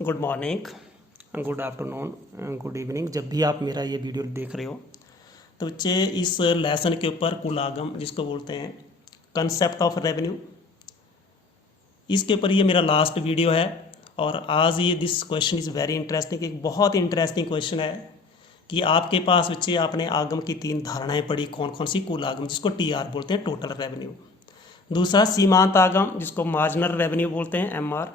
Good morning, good afternoon, good evening. जब भी आप मेरा ये वीडियो देख रहे हो तो बच्चे इस लेसन के ऊपर कुल आगम जिसको बोलते हैं कंसेप्ट ऑफ रेवेन्यू, इसके ऊपर ये मेरा लास्ट वीडियो है। और आज ये this question is very interesting, एक बहुत इंटरेस्टिंग क्वेश्चन है कि आपके पास बच्चे आपने आगम की 3 धारणाएं पढ़ी, कौन कौन सी? कुल आगम जिसको टीआर बोलते हैं, टोटल रेवेन्यू। दूसरा सीमांत आगम जिसको मार्जिनल रेवेन्यू बोलते हैं, एमआर।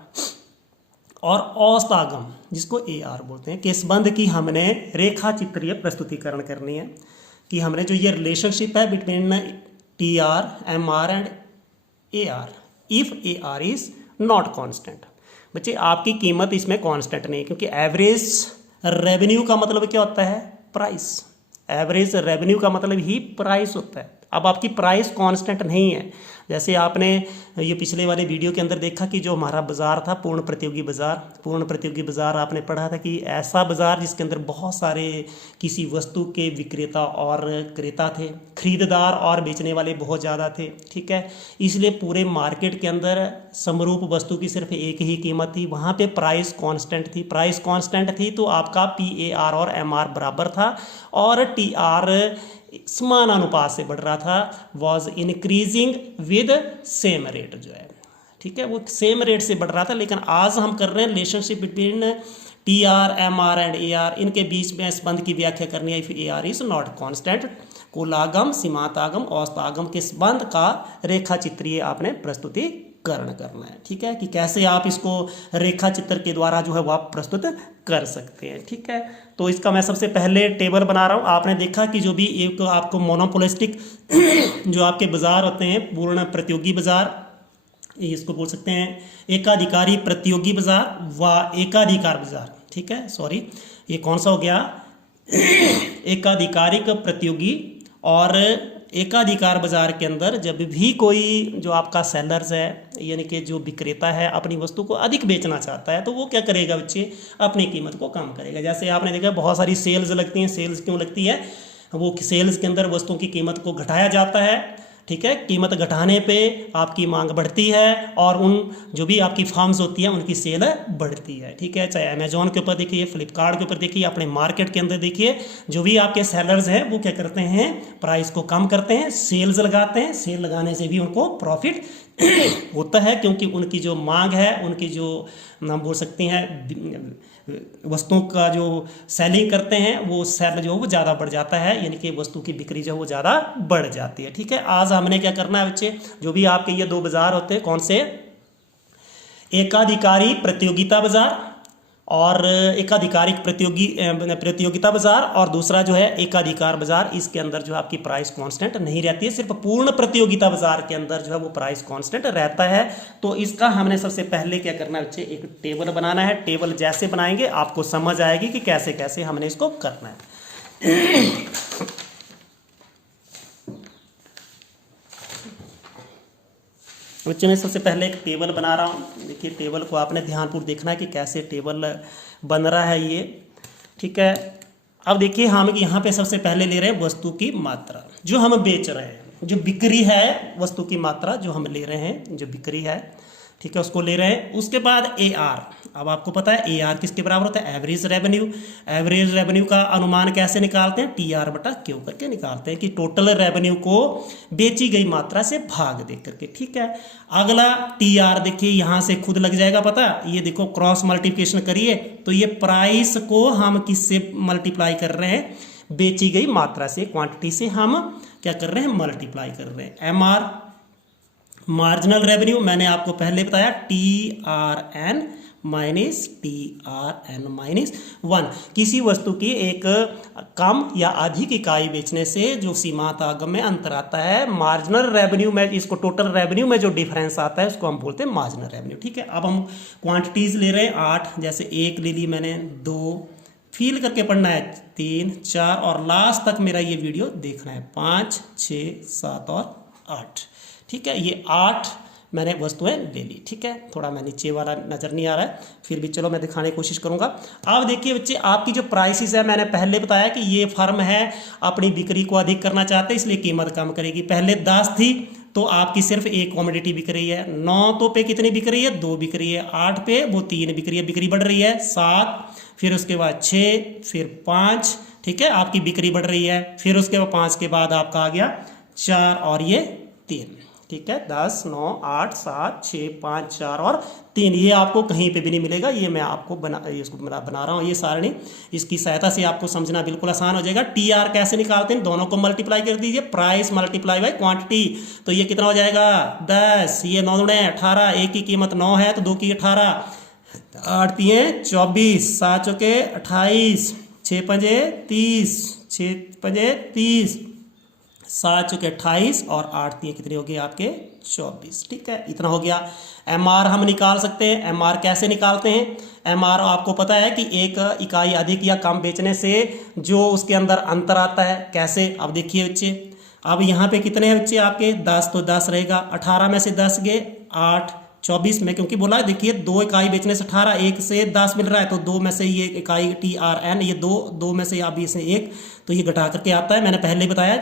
और औसत आगम जिसको एआर बोलते हैं। के संबंध की हमने रेखा चित्रीय प्रस्तुतिकरण करनी है कि हमने जो ये रिलेशनशिप है between TR, MR and AR, if AR is not constant. बच्चे आपकी कीमत इसमें कांस्टेंट नहीं, क्योंकि एवरेज रेवेन्यू का मतलब क्या होता है? प्राइस। एवरेज रेवेन्यू का मतलब ही प्राइस होता है। अब आपकी प्राइस कांस्टेंट नहीं है। जैसे आपने ये पिछले वाले वीडियो के अंदर देखा कि जो हमारा बाजार था पूर्ण प्रतियोगी बाजार, पूर्ण प्रतियोगी बाजार आपने पढ़ा था कि ऐसा बाजार जिसके अंदर बहुत सारे किसी वस्तु के विक्रेता और क्रेता थे, खरीददार और बेचने वाले बहुत ज़्यादा थे। ठीक है, इसलिए पूरे मार्केट के अंदर समरूप वस्तु की सिर्फ एक ही कीमत थी। वहाँ पे प्राइस कांस्टेंट थी। प्राइस कांस्टेंट थी तो आपका PAR और MR बराबर था और TR समान अनुपात से बढ़ रहा था, was increasing with same rate जो है। ठीक है, वो सेम रेट से बढ़ रहा था। लेकिन आज हम कर रहे हैं relationship between TR, MR and AR, इनके बीच में संबंध की व्याख्या करनी है। If AR is not constant, कुल आगम, सीमांत आगम, औसत आगम के संबंध का रेखा चित्रीय आपने प्रस्तुतिकरण करना है। ठीक है, कि कैसे आप इसको रेखा चित्र के द्वारा जो है वो आप प्रस्तुत कर सकते हैं। ठीक है, तो इसका मैं सबसे पहले टेबल बना रहा हूँ। आपने देखा कि जो भी एक आपको मोनोपोलिस्टिक जो आपके बाजार होते हैं, पूर्ण प्रतियोगी बाजार, इसको बोल सकते हैं एकाधिकारी प्रतियोगी बाजार व एकाधिकार बाजार। ठीक है, सॉरी ये कौन सा हो गया? एकाधिकारिक प्रतियोगी और एकाधिकार बाजार के अंदर जब भी कोई जो आपका सेलर्स है, यानी कि जो विक्रेता है, अपनी वस्तु को अधिक बेचना चाहता है तो वो क्या करेगा बच्चे? अपनी कीमत को कम करेगा। जैसे आपने देखा बहुत सारी सेल्स लगती हैं। सेल्स क्यों लगती है? वो सेल्स के अंदर वस्तुओं की कीमत को घटाया जाता है। ठीक है, कीमत घटाने पे आपकी मांग बढ़ती है और उन जो भी आपकी फर्म्स होती हैं उनकी सेल बढ़ती है। ठीक है, चाहे अमेजोन के ऊपर देखिए, फ्लिपकार्ट के ऊपर देखिए, अपने मार्केट के अंदर देखिए, जो भी आपके सेलर्स हैं वो क्या करते हैं? प्राइस को कम करते हैं, सेल्स लगाते हैं। सेल लगाने से भी उनको प्रॉफिट होता है, क्योंकि उनकी जो मांग है, उनकी जो हम बोल सकते हैं वस्तुओं का जो सेलिंग करते हैं वो सेल जो वो ज़्यादा बढ़ जाता है, यानी कि वस्तु की बिक्री जो वो ज़्यादा बढ़ जाती है। ठीक है, आज हमने क्या करना है बच्चे? जो भी आपके ये 2 बाजार होते हैं, कौन से? एकाधिकारी प्रतियोगिता बाजार और एकाधिकारिक प्रतियोगिता बाजार, और दूसरा जो है एकाधिकार बाजार। इसके अंदर जो आपकी प्राइस कांस्टेंट नहीं रहती है। सिर्फ पूर्ण प्रतियोगिता बाजार के अंदर जो है वो प्राइस कांस्टेंट रहता है। तो इसका हमने सबसे पहले क्या करना है बच्चे? एक टेबल बनाना है। टेबल जैसे बनाएंगे आपको समझ आएगी कि कैसे कैसे हमने इसको करना है। बच्चे मैं सबसे पहले एक टेबल बना रहा हूँ। देखिए, टेबल को आपने ध्यानपूर्वक देखना है कि कैसे टेबल बन रहा है ये। ठीक है, अब देखिए हम यहाँ पे सबसे पहले ले रहे हैं वस्तु की मात्रा जो हम बेच रहे हैं, जो बिक्री है, वस्तु की मात्रा जो हम ले रहे हैं, जो बिक्री है। ठीक है, उसको ले रहे हैं। उसके बाद AR। अब आपको पता है AR किसके बराबर होता है? Average revenue. एवरेज रेवेन्यू का अनुमान कैसे निकालते हैं? TR/Q करके निकालते हैं, कि टोटल रेवेन्यू को बेची गई मात्रा से भाग दे करके। ठीक है, अगला TR देखिए यहाँ से खुद लग जाएगा पता। ये देखो क्रॉस मल्टीप्लिकेशन करिए तो ये प्राइस को हम किससे मल्टीप्लाई कर रहे हैं? बेची गई मात्रा से, क्वांटिटी से हम क्या कर रहे हैं? मल्टीप्लाई कर रहे हैं। MR मार्जिनल रेवेन्यू, मैंने आपको पहले बताया TRN माइनस TRN माइनस 1। किसी वस्तु की एक कम या अधिक इकाई बेचने से जो सीमांत आगम में अंतर आता है, मार्जिनल रेवेन्यू में, इसको टोटल रेवेन्यू में जो डिफरेंस आता है उसको हम बोलते हैं मार्जिनल रेवेन्यू। ठीक है, अब हम क्वांटिटीज ले रहे हैं 8, जैसे 1 ले ली मैंने, 2 फील करके पढ़ना है, 3, 4 और लास्ट तक मेरा ये वीडियो देखना है, 5, 6, 7 और 8। ठीक है, ये 8 मैंने वस्तुएं ले ली। ठीक है, थोड़ा मैं नीचे वाला नज़र नहीं आ रहा है, फिर भी चलो मैं दिखाने की कोशिश करूंगा। अब देखिए बच्चे, आपकी जो प्राइसेस है, मैंने पहले बताया कि ये फर्म है अपनी बिक्री को अधिक करना चाहते हैं, इसलिए कीमत कम करेगी। पहले 10 थी, तो आपकी सिर्फ एक कॉमोडिटी बिक रही है। 9 तो पे कितनी बिक रही है, 2 बिक रही है। 8 पे वो 3 बिक रही है, बिक्री बढ़ रही है। 7, फिर उसके बाद 6, फिर 5, ठीक है, आपकी बिक्री बढ़ रही है। फिर उसके बाद 5 के बाद आपका आ गया 4 और ये 3, ठीक है। 10, 9, 8, 7, 6, 5, 4 और 3, ये आपको कहीं पे भी नहीं मिलेगा। ये मैं आपको इसको बना रहा हूँ ये सारणी, इसकी सहायता से आपको समझना बिल्कुल आसान हो जाएगा। टी आर कैसे निकालते हैं, दोनों को मल्टीप्लाई कर दीजिए, प्राइस मल्टीप्लाई बाय क्वांटिटी, तो ये कितना हो जाएगा 10, ये 9 दूने 18, एक की कीमत 9 है तो 2 की 18, 8 तिये 24, 7 चौके 28, 6 पंजे 30, 6 पंजे 30, 7 चौके 28 और 8 तिये कितने हो गए आपके 24, ठीक है। इतना हो गया। एम आर हम निकाल सकते हैं। एम आर कैसे निकालते हैं, एम आर आपको पता है कि एक इकाई अधिक या कम बेचने से जो उसके अंदर अंतर आता है, कैसे, अब देखिए बच्चे, अब यहाँ पे कितने हैं बच्चे आपके 10, तो 10 रहेगा। 18 में से 10 गए 8, 24 में क्योंकि बोला देखिए 2 इकाई बेचने से 18, 1 से 10 मिल रहा है तो 2 में से ये इकाई TRN, ये 2 में से आप इसे 1, तो ये घटा करके आता है, मैंने पहले ही बताया।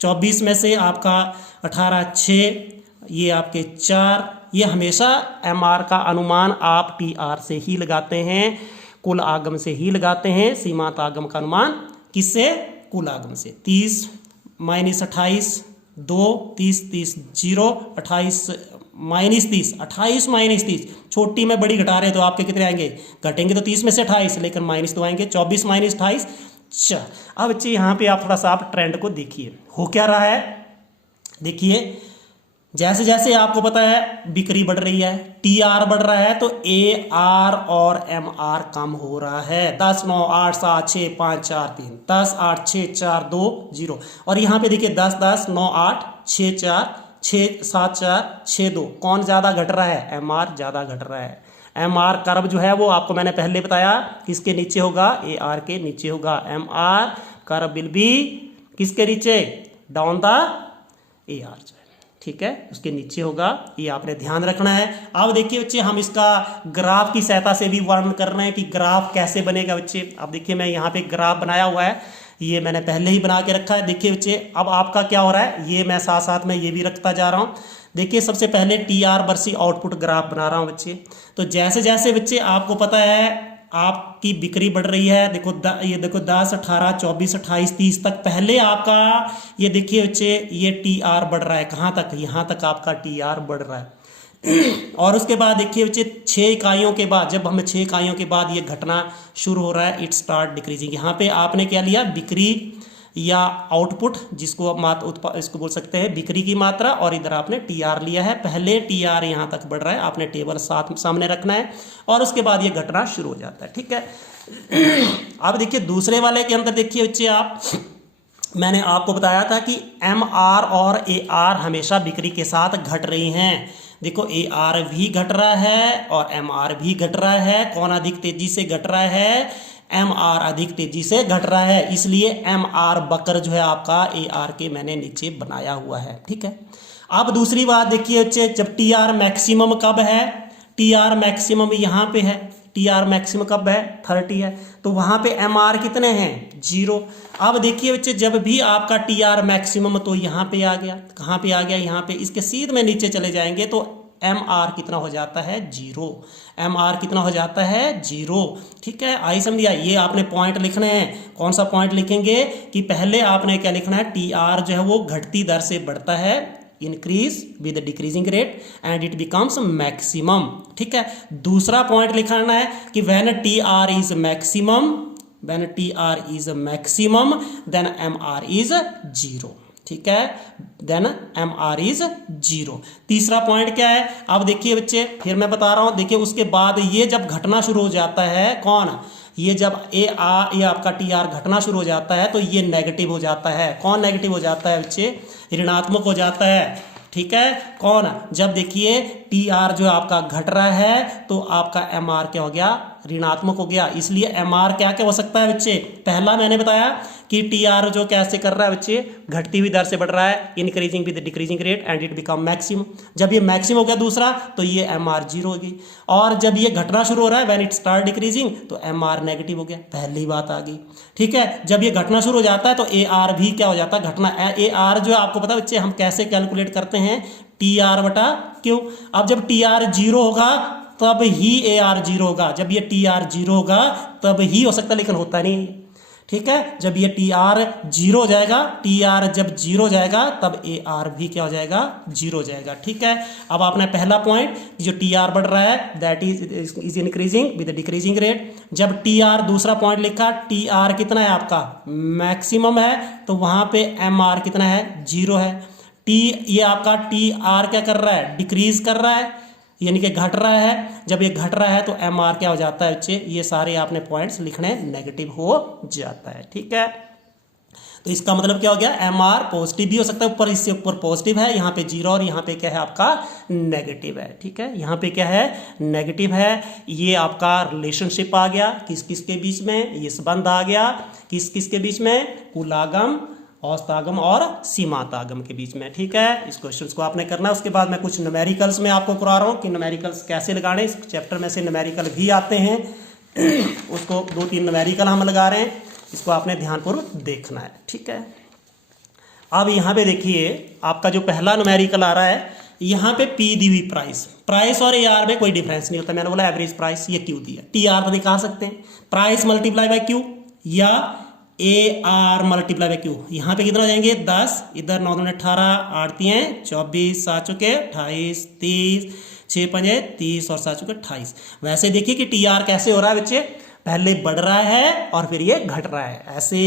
24 में से आपका 18, 6, ये आपके 4, ये हमेशा MR का अनुमान आप TR से ही लगाते हैं, कुल आगम से ही लगाते हैं। सीमांत आगम का अनुमान किससे, कुल आगम से। 30 माइनस 28 2, 30 30 0, 28 माइनस 30, 28 माइनस 30, छोटी में बड़ी घटा रहे हैं तो आपके कितने आएंगे, घटेंगे तो 30 में से 28, लेकिन माइनस तो आएंगे। 24 माइनस 28 4। अब बच्चे यहाँ पे आप थोड़ा सा आप ट्रेंड को देखिए, हो क्या रहा है, देखिए जैसे जैसे आपको पता है बिक्री बढ़ रही है, TR बढ़ रहा है, तो AR और MR कम हो रहा है। 10, 9, 8, 7, 6, 5, 4, 3, 10, 8, 6, 4, 2, 0, और यहाँ पे देखिए 10, 10, 9, 8, 6, 4, 6, 7, 4, 6, 2, कौन ज़्यादा घट रहा है, MR ज़्यादा घट रहा है। MR कर्व जो है वो आपको मैंने पहले बताया किसके नीचे होगा, AR के नीचे होगा। MR कर्व विल बी किसके नीचे, डाउन द AR जो है, ठीक है, उसके नीचे होगा, ये आपने ध्यान रखना है। अब देखिए बच्चे हम इसका ग्राफ की सहायता से भी वर्णन कर रहे हैं कि ग्राफ कैसे बनेगा बच्चे। अब देखिए मैं यहाँ पे ग्राफ बनाया हुआ है, ये मैंने पहले ही बना के रखा है। देखिए बच्चे अब आपका क्या हो रहा है, ये मैं साथ साथ में ये भी रखता जा रहा हूँ। देखिए सबसे पहले TR वर्सेस आउटपुट ग्राफ बना रहा हूँ बच्चे। तो जैसे जैसे बच्चे आपको पता है आपकी बिक्री बढ़ रही है, देखो ये देखो 10, 18, 24, 28, 30 तक, पहले आपका ये देखिए बच्चे ये TR बढ़ रहा है, कहाँ तक, यहाँ तक आपका TR बढ़ रहा है। और उसके बाद देखिए बच्चे 6 इकाइयों के बाद, जब हमें 6 इकाइयों के बाद ये घटना शुरू हो रहा है, इट स्टार्ट डिक्रीजिंग। यहाँ पे आपने क्या लिया, बिक्री या आउटपुट, जिसको आप इसको बोल सकते हैं बिक्री की मात्रा, और इधर आपने TR लिया है। पहले TR यहाँ तक बढ़ रहा है, आपने टेबल सामने रखना है, और उसके बाद ये घटना शुरू हो जाता है, ठीक है। अब देखिए दूसरे वाले के अंदर देखिए बच्चे आप, मैंने आपको बताया था कि MR और AR हमेशा बिक्री के साथ घट रही हैं। देखो AR भी घट रहा है और MR भी घट रहा है। कौन अधिक तेजी से घट रहा है, MR अधिक तेजी से घट रहा है, इसलिए MR वक्र जो है आपका AR के मैंने नीचे बनाया हुआ है, ठीक है। अब दूसरी बात देखिए बच्चे, जब TR मैक्सिमम कब है, TR मैक्सिमम यहाँ पे है, TR मैक्सिमम कब है 30 है, तो वहाँ पे MR कितने हैं 0। अब देखिए बच्चे जब भी आपका TR मैक्सिमम, तो यहाँ पे आ गया, कहाँ पे आ गया, यहाँ पे, इसके सीध में नीचे चले जाएंगे तो MR कितना हो जाता है 0, MR कितना हो जाता है 0, ठीक है। आई समझिए, ये आपने पॉइंट लिखने हैं। कौन सा पॉइंट लिखेंगे कि पहले आपने क्या लिखना है, TR जो है वो घटती दर से बढ़ता है, increase with decreasing rate and it becomes maximum, ठीक है। दूसरा पॉइंट लिखना है कि when TR is maximum, when TR is maximum then MR is 0, ठीक है, देन MR इज 0। तीसरा पॉइंट क्या है, अब देखिए बच्चे फिर मैं बता रहा हूं, देखिए उसके बाद ये जब घटना शुरू हो जाता है, कौन, ये जब ये आपका TR घटना शुरू हो जाता है तो ये नेगेटिव हो जाता है। कौन नेगेटिव हो जाता है बच्चे, ऋणात्मक हो जाता है, ठीक है। कौन, जब देखिए TR जो आपका घट रहा है तो आपका MR क्या हो गया, ऋणात्मक हो गया। इसलिए MR क्या क्या हो सकता है बच्चे, पहला मैंने बताया कि TR जो कैसे कर रहा है बच्चे, घटती हुई दर से बढ़ रहा है, increasing with decreasing rate and it become maximum. जब ये मैक्सिमम हो गया दूसरा तो ये MR 0 होगी, और जब ये घटना शुरू हो रहा है व्हेन इट स्टार्ट डिक्रीजिंग तो MR नेगेटिव हो गया, पहली बात आ गई, ठीक है। जब ये घटना शुरू हो जाता है तो AR भी क्या हो जाता है, घटना। AR जो आपको पता है बच्चे हम कैसे कैलकुलेट करते हैं टी आर बटा क्यू। अब जब टी आर जीरो होगा तब ही ए आर जीरो होगा, जब ये टी आर जीरो होगा तब ही हो सकता है, लेकिन होता नहीं। ठीक है, जब ये टी आर जीरो हो जाएगा, टी आर जब जीरो हो जाएगा तब ए आर भी क्या हो जाएगा, जीरो हो जाएगा। ठीक है, अब आपने पहला पॉइंट जो टी आर बढ़ रहा है that is increasing with decreasing rate. जब टी आर दूसरा पॉइंट लिखा, टी आर कितना है आपका मैक्सिमम है, तो वहां पे एम आर कितना है, जीरो है। टी ये आपका टी आर क्या कर रहा है, डिक्रीज कर रहा है, यानी कि घट रहा है। जब ये घट रहा है तो एम आर क्या हो जाता है बच्चे, ये सारे आपने पॉइंट्स लिखने नेगेटिव हो जाता है। ठीक है, तो इसका मतलब क्या हो गया, एम आर पॉजिटिव भी हो सकता है, ऊपर इससे ऊपर पॉजिटिव है, यहाँ पे जीरो और यहाँ पे क्या है आपका नेगेटिव है। ठीक है, यहाँ पे क्या है, नेगेटिव है। ये आपका रिलेशनशिप आ गया किस किस के बीच में, ये संबंध आ गया किस किस के बीच में, कुलागम, औसतागम और सीमातागम के बीच में। ठीक है, इस क्वेश्चन को आपने करना है। उसके बाद मैं कुछ न्यूमेरिकल्स में आपको करा रहा हूँ कि न्यूमेरिकल्स कैसे लगाने, इस चैप्टर में से न्यूमेरिकल भी आते हैं उसको 2-3 न्यूमेरिकल हम लगा रहे हैं, इसको आपने ध्यानपूर्वक देखना है। ठीक है, अब यहाँ पे देखिए आपका जो पहला न्यूमेरिकल आ रहा है, यहाँ पे पी दी हुई प्राइस और ए आर में कोई डिफरेंस नहीं होता। मैंने बोला एवरेज प्राइस, ये क्यू दिया, टी आर तो निकाल सकते हैं, प्राइस मल्टीप्लाई बाय क्यू या A R multiply by Q. यहाँ पे कितना हो जाएंगे 10, इधर 9 दूनी 18, 8 तियां 24, 7 चौके 28, 30, 6 पंजे 30 और 7 चौके 28। वैसे देखिए कि टी आर कैसे हो रहा है बच्चे, पहले बढ़ रहा है और फिर ये घट रहा है, ऐसे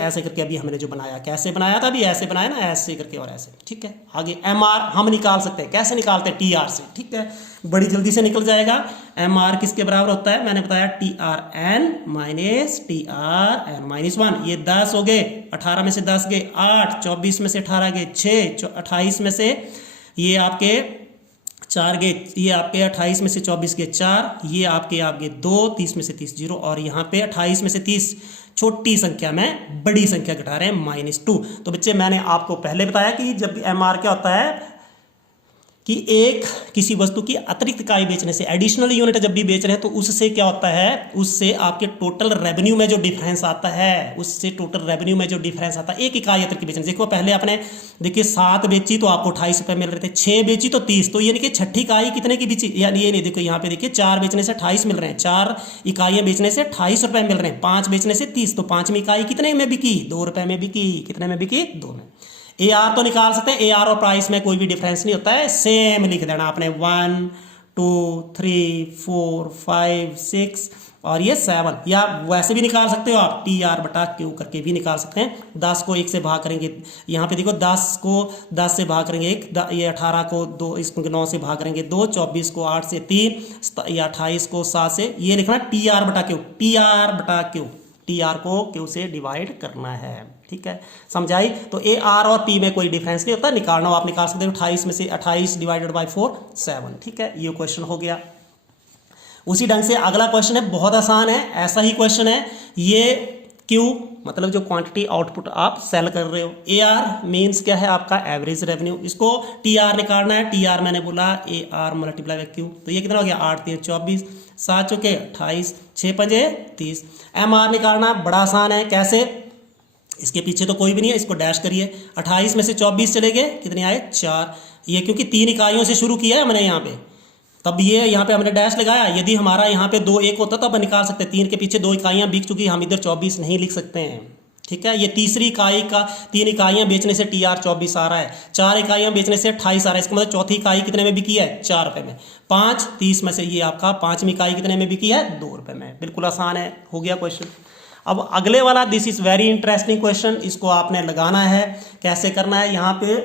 ऐसे करके। अभी हमने जो बनाया कैसे बनाया था, अभी ऐसे बनाया ना, ऐसे करके और ऐसे। ठीक है, आगे एम आर हम निकाल सकते हैं, कैसे निकालते हैं, टी आर से। ठीक है, बड़ी जल्दी से निकल जाएगा। एम आर किसके बराबर होता है, मैंने बताया T R N minus T R N minus 1। ये 10 हो गए, 18 में से 10 गए 8, 24 में से 18 गए 6, 28 में से ये आपके 4 गए, ये आपके 28 में से 24 के 4, ये आपके 2, 30 में से 30 0, और यहाँ पे 28 में से 30 छोटी संख्या में बड़ी संख्या घटा रहे हैं -2। तो बच्चे मैंने आपको पहले बताया कि जब एम आर क्या होता है कि एक किसी वस्तु की अतिरिक्त इकाई बेचने से, एडिशनल यूनिट जब भी बेच रहे हैं तो उससे क्या होता है, उससे आपके टोटल रेवेन्यू में जो डिफरेंस आता है, उससे टोटल रेवेन्यू में जो डिफरेंस आता है एक इकाई अतिरिक्त बेचने से। देखो पहले आपने देखिए 7 बेची तो आपको 28 रुपये मिल रहे थे, 6 बेची तो 30, तो यानी कि छठी इकाई कितने की बेची, यानी ये नहीं, देखो यहाँ पे देखिए 4 बेचने से 28 मिल रहे हैं, 4 इकाइयाँ बेचने से 28 रुपये मिल रहे हैं, 5 बेचने से 30, तो 5वीं इकाई कितने में बिकी, 2 रुपये में बिकी। कितने में बिकी, 2 में। ए आर तो निकाल सकते हैं, ए आर और प्राइस में कोई भी डिफरेंस नहीं होता है, सेम लिख देना आपने 1 2 3 4 5 6 और ये 7, या वैसे भी निकाल सकते हो आप, टी आर बटा क्यू करके भी निकाल सकते हैं। 10 को 1 से भाग करेंगे, यहाँ पे देखो 10 को 10 से भाग करेंगे 1, ये 18 को 2, इसको 9 से भाग करेंगे 2, 24 को 8 से 3, या 28 को 7 से, ये लिखना टी आर बटा क्यू, टी आर बटा क्यू, टी आर को क्यू से डिवाइड करना है। ठीक है, समझाई। तो ए आर और पी में कोई डिफरेंस नहीं होता, निकालना हो आप निकाल सकते हो, 28 में से 28 डिवाइडेड बाय 4 7। ठीक है, ये क्वेश्चन हो गया। उसी ढंग से अगला क्वेश्चन है, बहुत आसान है, ऐसा ही क्वेश्चन है ये, क्यू मतलब जो क्वांटिटी आउटपुट आप सेल कर रहे हो, ए आर मीन्स क्या है आपका एवरेज रेवेन्यू, इसको टी आर निकालना है। टी आर मैंने बोला A R multiply by Q, तो ये कितना हो गया 8 3 24, 7 चौके 28, 6 पंजे 30। एम आर निकालना बड़ा आसान है, कैसे, इसके पीछे तो कोई भी नहीं है, इसको डैश करिए, 28 में से 24 चले गए, कितने आए 4, ये क्योंकि 3 इकाइयों से शुरू किया है हमने यहाँ पे, तब ये यहाँ पे हमने डैश लगाया। यदि हमारा यहाँ पे 2 1 होता तब निकाल सकते, 3 के पीछे 2 इकाइयाँ बिक चुकी, हम इधर 24 नहीं लिख सकते हैं। ठीक है, ये तीसरी इकाई का 3 इकाइयाँ बेचने से टी आर 24 आ रहा है, 4 इकाइयाँ बेचने से 28 आ रहा है, इसका मतलब चौथी इकाई कितने में बिकी है 4 रुपये में, 5 30 में से ये आपका 5वीं इकाई कितने में बिकी है 2 रुपये में। बिल्कुल आसान है, हो गया क्वेश्चन। अब अगले वाला, this is very interesting question, इसको आपने लगाना है। कैसे करना है, यहाँ पे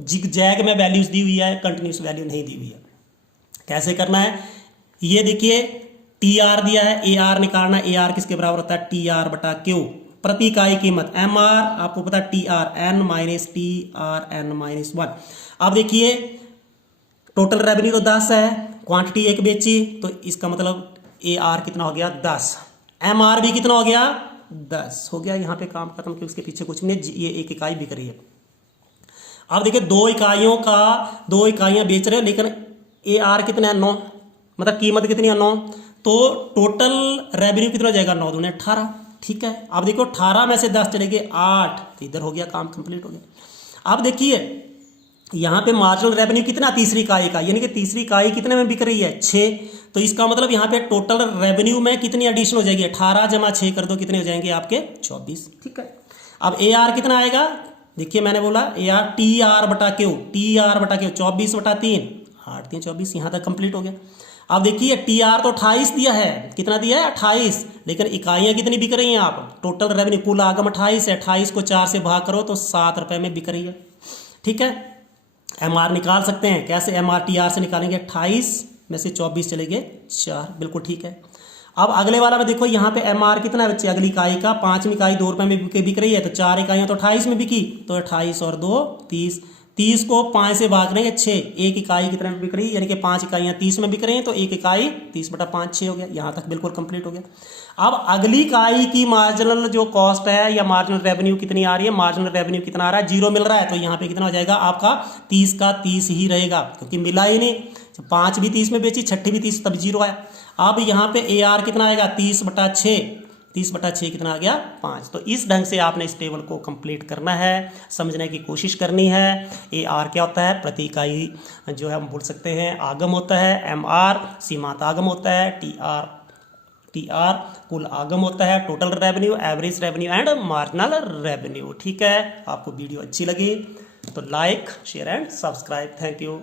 जिग जैग में वैल्यूज दी हुई है, कंटिन्यूस वैल्यू नहीं दी हुई है। कैसे करना है, ये देखिए टी आर दिया है, ए आर निकालना है। ए आर किसके बराबर होता है, टी आर बटा क्यू, प्रति इकाई कीमत। एम आर आपको पता है T R N minus T R N minus 1। अब देखिए टोटल रेवेन्यू तो 10 है, क्वांटिटी 1 बेची, तो इसका मतलब ए आर कितना हो गया 10, एम आर भी कितना हो गया 10 हो गया। यहाँ पे काम खत्म, क्योंकि उसके पीछे कुछ नहीं, ये 1 इकाई बिक रही है। अब देखिए 2 इकाइयाँ बेच रहे हैं, लेकिन ए आर कितना है 9, मतलब कीमत कितनी है 9, तो टोटल रेवेन्यू कितना हो जाएगा 9 दूने 18। ठीक है, अब देखो 18 में से 10 चले गए 8, तो इधर हो गया काम कंप्लीट हो गया। अब देखिए यहाँ पे मार्जिनल रेवेन्यू कितना, तीसरी इकाई का, यानी कि तीसरी इकाई कितने में बिक रही है, 6। तो इसका मतलब यहाँ पे टोटल रेवेन्यू में कितनी एडिशन हो जाएगी, 18 जमा 6 कर दो, कितने हो जाएंगे आपके 24। ठीक है। अब ए आर कितना आएगा, देखिए मैंने बोला ए आर टी आर बटा क्यू, 24 बटा 3, 8 3 24, यहाँ तक कंप्लीट हो गया। अब देखिए टी आर तो 28 दिया है, कितना दिया है 28, लेकिन इकाइयाँ कितनी बिक रही हैं, आप टोटल रेवेन्यू कुल आगम 28 है, 28 को 4 से भाग करो तो 7 रुपये में बिक रही है। ठीक है। एम आर निकाल सकते हैं, कैसे, एम आर टी आर से निकालेंगे, 28 में से 24 चलेंगे 4, बिल्कुल ठीक है। अब अगले वाला में देखो, यहाँ पे एम आर कितना है बच्चे, अगली इकाई का 5वीं इकाई 2 रुपये में बिक रही है, तो 4 इकाइयाँ तो 28 में बिकी, तो 28 और 2 30, 30 को 5 से भाग रहे हैं 6, एक इकाई कितने में बिक रही है, यानी कि 5 इकाइयाँ 30 में बिक रही हैं, तो एक इकाई 30 बटा 5 6 हो गया। यहाँ तक बिल्कुल कंप्लीट हो गया। अब अगली इकाई की मार्जिनल जो कॉस्ट है या मार्जिनल रेवेन्यू कितनी आ रही है, मार्जिनल रेवेन्यू कितना आ रहा है, 0 मिल रहा है, तो यहाँ पे कितना हो जाएगा आपका 30 का 30 ही रहेगा, क्योंकि मिला ही नहीं, 5 भी 30 में बेची, 6 भी 30, तब 0 आया। अब यहाँ पे ए आर कितना आएगा, 30 बटा 6, 30 बटा 6 कितना आ गया 5। तो इस ढंग से आपने इस टेबल को कंप्लीट करना है, समझने की कोशिश करनी है। ए आर क्या होता है, प्रति इकाई जो है हम बोल सकते हैं आगम होता है, एम आर सीमांत आगम होता है, टी आर कुल आगम होता है, total revenue, average revenue and marginal revenue. ठीक है। आपको वीडियो अच्छी लगी तो like share and subscribe. Thank you.